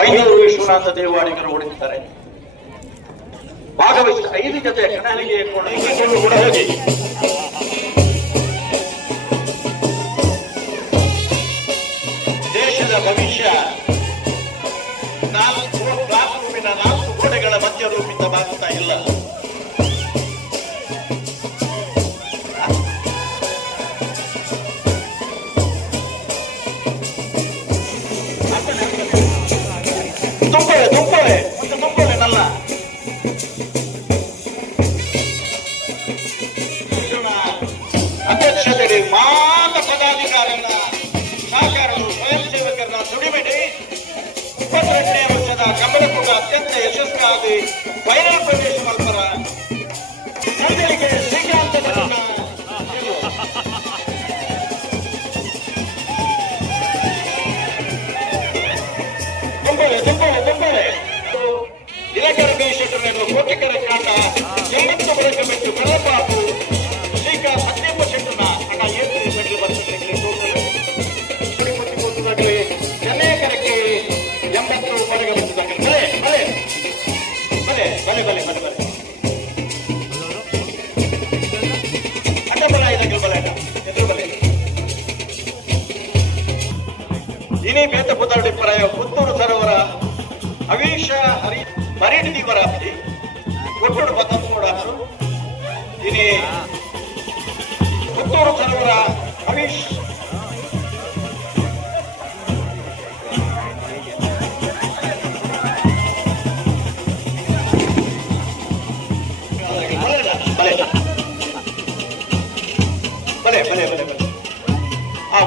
ಬೈಂದೂರು ವಿಶ್ವನಾಥ ದೇವಾಡಿಗರು ಹೊಡೆದಿದ್ದಾರೆ. ಭಾಗವಹಿಸಿದ 5 ಜೊತೆ ಕಣಾಲಿಗೆ ಕೂಡ ಹೋಗಿ ದೇಶದ ಭವಿಷ್ಯ 4 ಗೋಡೆಗಳ ಮಧ್ಯ ರೂಪಿತವಾಗುತ್ತಾ ಇಲ್ಲ. ತುಂಬಳೆ ನಲ್ಲ ಅಧ್ಯಕ್ಷತೆಯಲ್ಲಿ ಮಾತ ಪದಾಧಿಕಾರರ ಸಹಕಾರರು ಸ್ವಯಂ ಸೇವಕರ ದುಡಿಮೆಡಿ 22ನೇ ವರ್ಷದ ಕಮಲಕೂಟ ಅತ್ಯಂತ ಯಶಸ್ವಿಯಾಗಿ ಫೈನಲ್ ಪ್ರವೇಶ ಮಾಡ್ತಾರ. ಶ್ರೀಕಾಂತ ತುಂಬಳೆ ದಿನಕರ ಶೆಟ್ಟರನ್ನು ಕೋಟಿಕರ ಕಾಟ 80 ಬರಕ ಬಿಟ್ಟು ಕಳಪಾಪು ಶ್ರೀಕಾಂತ್ 17 ಶೆಟ್ಟರನ ಹಣ ಏತ್ರಿ ಬಡ್ಲಿ ಬರ್ತದೆ ಸುಡಿಪಟ್ಟಿ ಚೆನ್ನೈಕರಕ್ಕೆ 80 ಬರಗ ಬರ್ತದೆ. ಬಲೆ ಅಡ್ಡಬಲ ಇದಂಗೆ ಬಲ ಎದುರು ಬಲೆ ಇನಿ ಬೇತ ಪುತಾಡಿ ಪರಾಯ ಪುತ್ತೂರು ಸರೋವರ ಅವೀಶ ಹರಿ ಮರಿಡಿ ವರಾಪ್ತಿ ಕೊಟ್ಟೂರು ಬತ್ತೂಡಾರು ಇನಿ ಪುತ್ತೂರು ಸರೋವರ ಅವೀಶ್ ಬಲೆ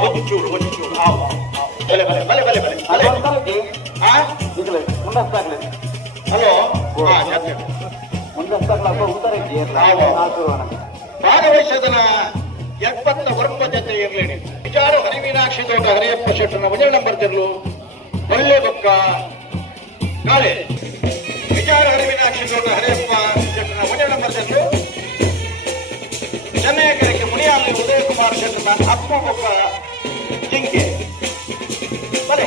ಒಂದು ಚೂರು ಹಲೋ ಭಾಗವಹಿಸದನ 70 ವರ್ಪ ಜೊತೆ ಇರಲಿ ವಿಚಾರ ಹರಿಮೀನಾಕ್ಷಿ ತೋಟ ಹರಿಯಪ್ಪ ಶೆಟ್ಟನ 1 ನಂಬರ್ ತೆರಲು ಒಳ್ಳೆ ಬೊಕ್ಕ ನಾಳೆ ವಿಚಾರ ಹರಿಮೀನಾಕ್ಷಿ ತೋಟ ಹರಿಯಪ್ಪ ಶೆಟ್ಟನ 1 ನಂಬರ್ ತೆರಲು ಚೆನ್ನೈಕರಕ್ಕೆ ಮುನಿಯಾಲಿ ಉದಯಕುಮಾರ್ ಶೆಟ್ಟನ 10 ಬೊಕ್ಕ ಜಿಂಕೆ ಬಲೆ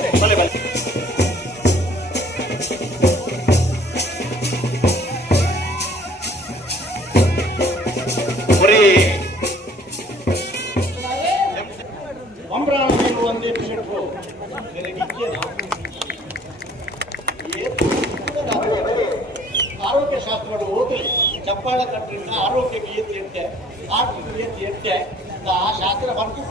ಆರೋಗ್ಯ ಶಾಸ್ತ್ರ ಓದಲಿ ಚಪ್ಪಾಳ ಕಟ್ಟರಿಂದ ಆರೋಗ್ಯಕ್ಕೆ ಏತಿ ಎತ್ತೆ ಆ ಶಾಸ್ತ್ರ ಬಂತು.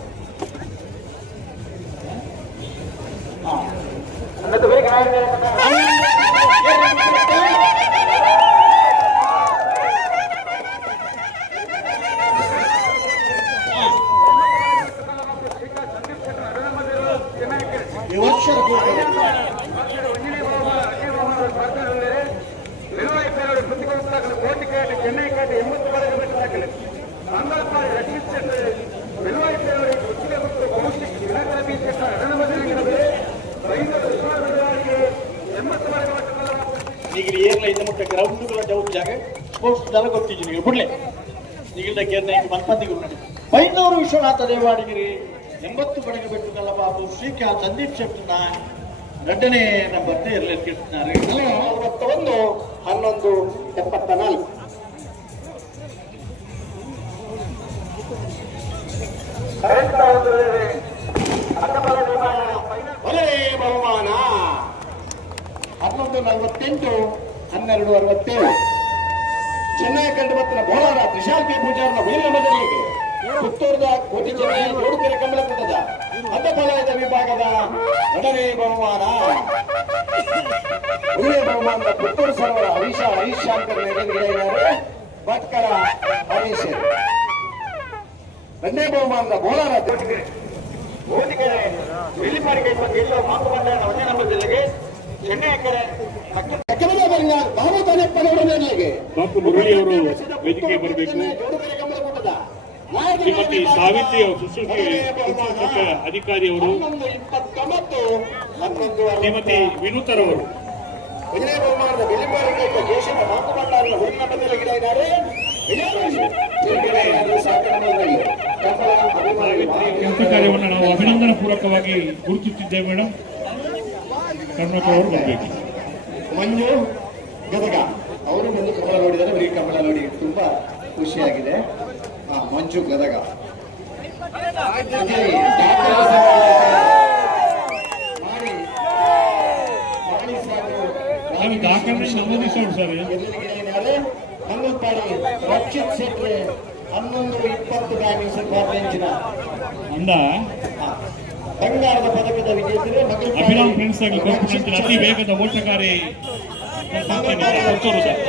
ಈಗ ಏರ್ಲ ಇದ್ದ ಮುಟ್ಟ ಗ್ರೌಂಡ್ಗಳ ಜಾಗ ಸ್ಪೋರ್ಟ್ಸ್ ಜಾಗ ಗೊತ್ತಿದ್ದೀನಿ ನೀವು ಬಿಡ್ಲೆ ಈಗಿಂದ ಕೇರ್ನ ಮನ್ಪಂದಿಗೆ ನೋಡಿ ಬೈಂದೂರು ವಿಶ್ವನಾಥ ದೇವಾಡಿಗಿರಿ 80 ಬಡಗ ಬಿಟ್ಟು ಕಲ್ಲಬಾಬು ಶ್ರೀಕಾಂತ್ ಸಂದೀಪ್ ಶೆಟ್ಟನ 2ನೇ ನಂಬರ್ ಇರಲಿ ಕೇಳ್ತಿದ್ದಾರೆ. 41 11 74 ಬಹುಮಾನ 1148 1267 ಚೆನ್ನೈ ಕಂಡುಬತ್ತಿನ ಬೋಳಾರ ತ್ರಿಶಾಲ್ ಪಿ ಪೂಜಾರನ ವೈಲ್ಯ ಮೊದಲಿಗೆ ಪುತ್ತೂರದ ಕೋಟಿ ಚೆನ್ನೈ ಜೋಡುಕೆರೆ ಕಮಲಪುಟದ ಅಡ್ಡಪಾಲಯದ ವಿಭಾಗದ 2ನೇ ಬಹುಮಾನ. ಒಳ್ಳೆಯ ಬಹುಮಾನದ ಪುತ್ತೂರು ಸರೋವರ ಹರೀಶ್ ಶಾಂಕರ್ ನೆರವೇರಿದ್ದಾರೆ ಭಟ್ಕಳ ಹರೀಶ್. 2ನೇ ಬಹುಮಾನದ ಬೋಳಾರ ಗೋಟಿಕೆರೆ ವಿಲಿಪಾಡಿಗೆ ಗೆಲ್ಲುವ ಮಾತುಕತೆ 1ನೇ ನಂಬರ್ ಜಿಲ್ಲೆಗೆ ಚೆನ್ನೈಕೆರೆ ಬಾಪು ಮುರಳಿ ಅವರು ವೇದಿಕೆ ಬರಬೇಕು. ಶ್ರೀಮತಿ ಸಾವಿತ್ರಿ ಅವರು ಶುಶ್ರೂಷಕ ಅಧಿಕಾರಿ ಅವರು, ಶ್ರೀಮತಿ ವಿನೂತರವರು ಕಾರ್ಯವನ್ನು ನಾವು ಅಭಿನಂದನಾ ಪೂರ್ವಕವಾಗಿ ಗುರುತಿಸಿದ್ದೇವೆ ಮೇಡಮ್. ಕರ್ನಾಟಕ ಅವರು ಬರಬೇಕು. ಮಂಜು ಗದಗ ಅವರು ಒಂದು ಕಮಲ ನೋಡಿದರೆ ಅವರಿಗೆ ಕಮಲ ನೋಡಿ ತುಂಬಾ ಖುಷಿಯಾಗಿದೆ. ಮಂಜು ಗದಗ ದಾಖಲೆ ನಮೂದಿಸೋಣ ಸರ್. ಮಂಗಲ್ಪಾಡಿ ರಕ್ಷಿತ್ ಶೆಟ್ಟಿ 11-20 ಬ್ಯಾಟಿಂಗ್ ಭಾರತೀಯ ಅಂದ ಬಂಗಾರದ ಪದಕದ ವಿಜೇತರು ಅಭಿರಾಮ್ ಫ್ರೆಂಡ್ಸ್ ಆಗಿ ಅತಿ ವೇಗದ ಓಟಗಾರಿ ಸರ್.